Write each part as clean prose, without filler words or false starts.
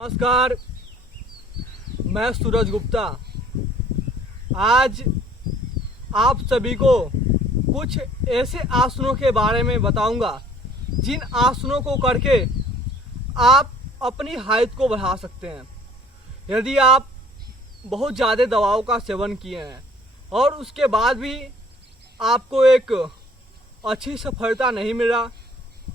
नमस्कार, मैं सूरज गुप्ता। आज आप सभी को कुछ ऐसे आसनों के बारे में बताऊंगा जिन आसनों को करके आप अपनी हाइट को बढ़ा सकते हैं। यदि आप बहुत ज़्यादा दवाओं का सेवन किए हैं और उसके बाद भी आपको एक अच्छी सफलता नहीं मिला,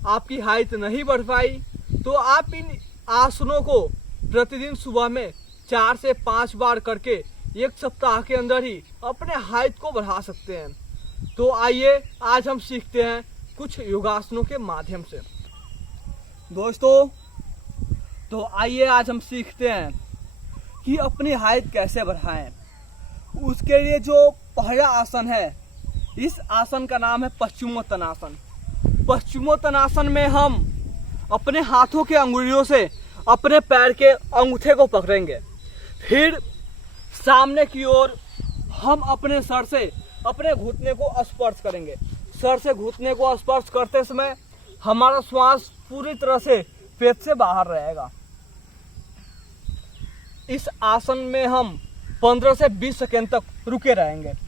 आपकी हाइट नहीं बढ़ पाई, तो आप इन आसनों को प्रतिदिन सुबह में 4 से 5 बार करके एक सप्ताह के अंदर ही अपने हाइट को बढ़ा सकते हैं। तो आइए आज हम सीखते हैं कुछ योगासनों के माध्यम से। दोस्तों, तो आइए आज हम सीखते हैं कि अपनी हाइट कैसे बढ़ाएं। उसके लिए जो पहला आसन है, इस आसन का नाम है पश्चिमोत्तानासन। पश्चिमोत्तानासन में हम अपने हाथों के अंगुलियों से अपने पैर के अंगूठे को पकड़ेंगे, फिर सामने की ओर हम अपने सर से अपने घुटने को स्पर्श करेंगे। सर से घुटने को स्पर्श करते समय हमारा श्वास पूरी तरह से पेट से बाहर रहेगा। इस आसन में हम 15 से 20 सेकंड तक रुके रहेंगे।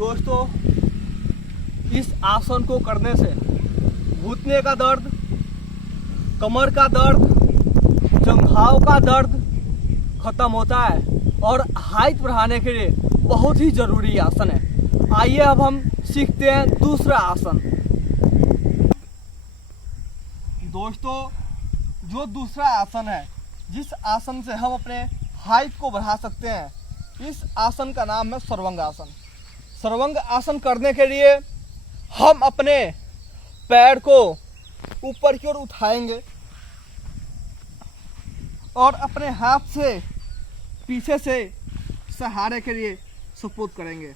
दोस्तों, इस आसन को करने से घुटने का दर्द, कमर का दर्द, जंघाओं का दर्द खत्म होता है और हाइट बढ़ाने के लिए बहुत ही जरूरी आसन है। आइए अब हम सीखते हैं दूसरा आसन। दोस्तों, जो दूसरा आसन है, जिस आसन से हम अपने हाइट को बढ़ा सकते हैं, इस आसन का नाम है सर्वांग आसन। सर्वांग आसन करने के लिए हम अपने पैर को ऊपर की ओर उठाएंगे और अपने हाथ से पीछे से सहारे के लिए सपोर्ट करेंगे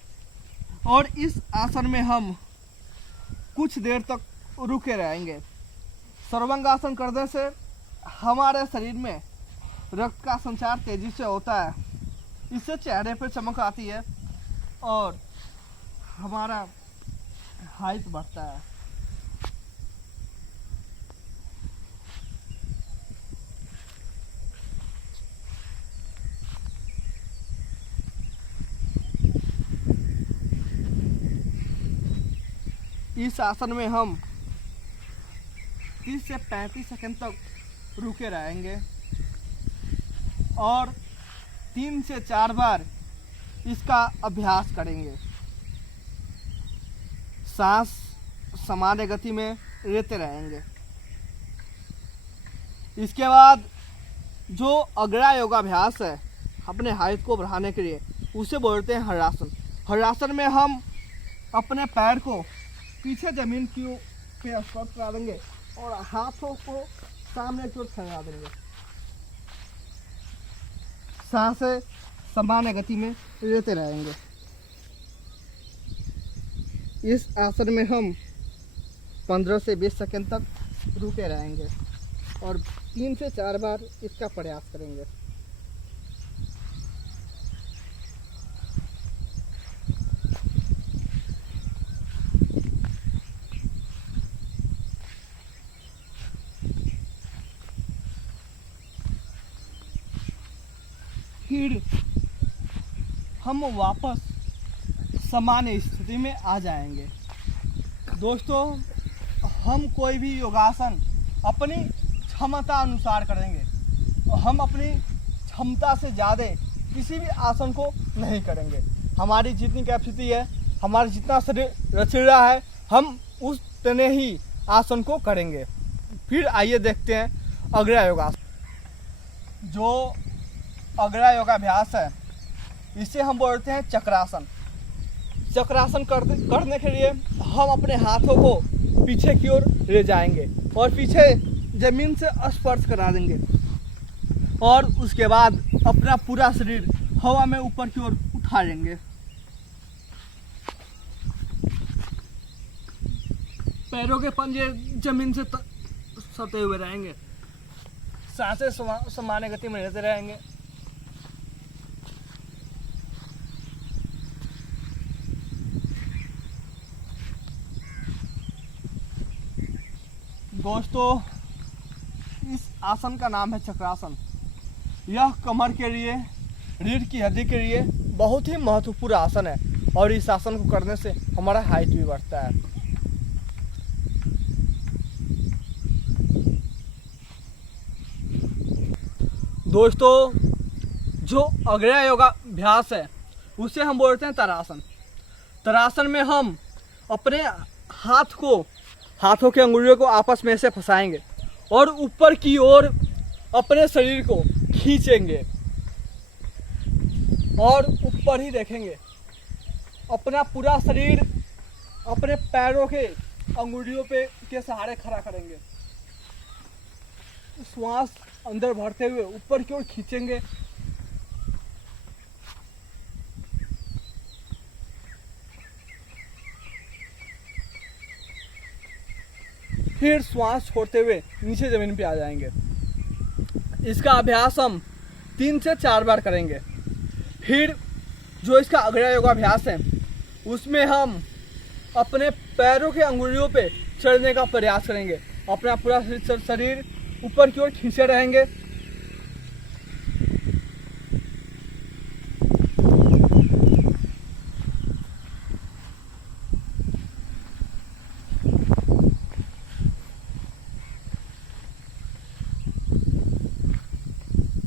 और इस आसन में हम कुछ देर तक रुके रहेंगे। सर्वांग आसन करने से हमारे शरीर में रक्त का संचार तेजी से होता है, इससे चेहरे पर चमक आती है और हमारा हाइट बढ़ता है। इस आसन में हम 30 से 35 सेकंड तक रुके रहेंगे और 3 से 4 बार इसका अभ्यास करेंगे। सांस सामान्य गति में लेते रहेंगे। इसके बाद जो अगला योगाभ्यास है अपने हाइट को बढ़ाने के लिए, उसे बोलते हैं हरासन। हरासन में हम अपने पैर को पीछे जमीन की पे स्पर्श करा देंगे और हाथों को सामने की ओर फैला देंगे। सांसें सामान्य गति में लेते रहेंगे। इस आसन में हम 15 से 20 सेकंड तक रुके रहेंगे और 3 से 4 बार इसका प्रयास करेंगे। फिर हम वापस सामान्य स्थिति में आ जाएंगे। दोस्तों, हम कोई भी योगासन अपनी क्षमता अनुसार करेंगे। हम अपनी क्षमता से ज़्यादा किसी भी आसन को नहीं करेंगे। हमारी जितनी कैपेसिटी है, हमारा जितना शरीर लचीला है, हम उतने ही आसन को करेंगे। फिर आइए देखते हैं अगला योगासन। जो अगला योगाभ्यास है, इसे हम बोलते हैं चक्रासन। चक्रासन करने के लिए हम अपने हाथों को पीछे की ओर ले जाएंगे और पीछे जमीन से स्पर्श करा देंगे और उसके बाद अपना पूरा शरीर हवा में ऊपर की ओर उठा लेंगे। पैरों के पंजे जमीन से सटे हुए रहेंगे, सांसें सामान्य गति में रहते रहेंगे। दोस्तों, इस आसन का नाम है चक्रासन। यह कमर के लिए, रीढ़ की हड्डी के लिए बहुत ही महत्वपूर्ण आसन है और इस आसन को करने से हमारा हाइट भी बढ़ता है। दोस्तों, जो अग्रया योगाभ्यास है उसे हम बोलते हैं तारासन। तारासन में हम अपने हाथों के अंगुलियों को आपस में से फंसाएंगे और ऊपर की ओर अपने शरीर को खींचेंगे और ऊपर ही देखेंगे। अपना पूरा शरीर अपने पैरों के अंगुलियों के सहारे खड़ा करेंगे। श्वास अंदर भरते हुए ऊपर की ओर खींचेंगे। फिर श्वास छोड़ते हुए नीचे जमीन पे आ जाएंगे। इसका अभ्यास हम 3 से 4 बार करेंगे। फिर जो इसका अग्रया योगाभ्यास है उसमें हम अपने पैरों के अंगुलियों पे चढ़ने का प्रयास करेंगे। अपना पूरा शरीर ऊपर की ओर खींचे रहेंगे।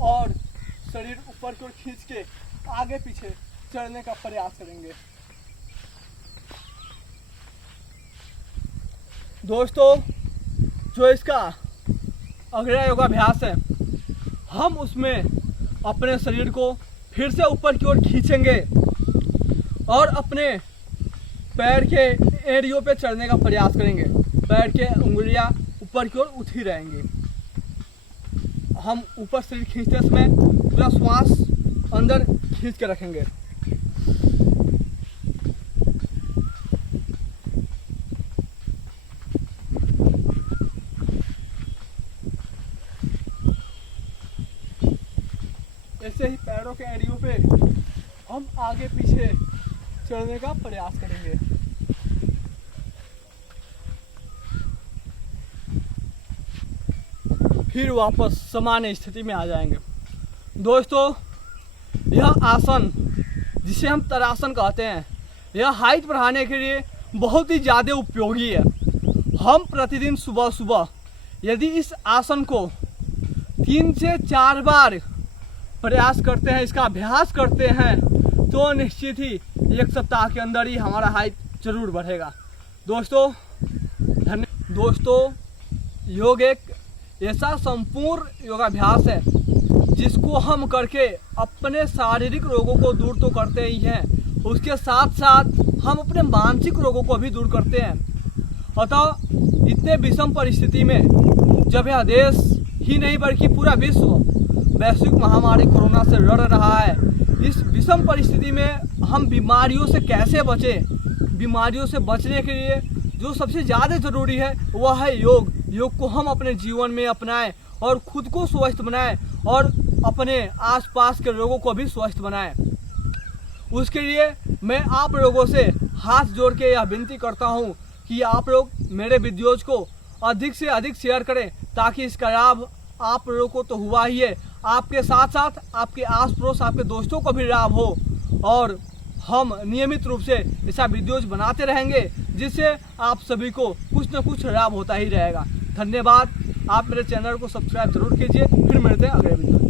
और शरीर ऊपर की ओर खींच के आगे पीछे चढ़ने का प्रयास करेंगे। दोस्तों, जो इसका अग्रया योगाभ्यास है हम उसमें अपने शरीर को फिर से ऊपर की ओर खींचेंगे और अपने पैर के एड़ियों पे चढ़ने का प्रयास करेंगे। पैर के उंगलियां ऊपर की ओर उठी रहेंगी। हम ऊपर शरीर खींचते समय पूरा श्वास अंदर खींच के रखेंगे। ऐसे ही पैरों के एड़ियों पे हम आगे पीछे चढ़ने का प्रयास करेंगे। फिर वापस सामान्य स्थिति में आ जाएंगे। दोस्तों, यह आसन जिसे हम तारासन कहते हैं, यह हाइट बढ़ाने के लिए बहुत ही ज़्यादा उपयोगी है। हम प्रतिदिन सुबह सुबह यदि इस आसन को 3 से 4 बार प्रयास करते हैं, इसका अभ्यास करते हैं, तो निश्चित ही 1 सप्ताह के अंदर ही हमारा हाइट जरूर बढ़ेगा। दोस्तों, योग एक ऐसा संपूर्ण योगाभ्यास है जिसको हम करके अपने शारीरिक रोगों को दूर तो करते ही हैं, उसके साथ साथ हम अपने मानसिक रोगों को भी दूर करते हैं। अतः इतने विषम परिस्थिति में जब यह देश ही नहीं बल्कि पूरा विश्व वैश्विक महामारी कोरोना से लड़ रहा है, इस विषम परिस्थिति में हम बीमारियों से कैसे बचें? बीमारियों से बचने के लिए जो सबसे ज़्यादा ज़रूरी है वह है योग। योग को हम अपने जीवन में अपनाएं और खुद को स्वस्थ बनाएं और अपने आसपास के लोगों को भी स्वस्थ बनाएं। उसके लिए मैं आप लोगों से हाथ जोड़ के यह विनती करता हूं कि आप लोग मेरे वीडियोज़ को अधिक से अधिक शेयर करें, ताकि इसका लाभ आप लोगों को तो हुआ ही है, आपके साथ साथ आपके आस पड़ोस आपके दोस्तों को भी लाभ हो। और हम नियमित रूप से ऐसा वीडियोज बनाते रहेंगे जिससे आप सभी को कुछ न कुछ लाभ होता ही रहेगा। धन्यवाद। आप मेरे चैनल को सब्सक्राइब जरूर कीजिए। फिर मिलते हैं अगले वीडियो में।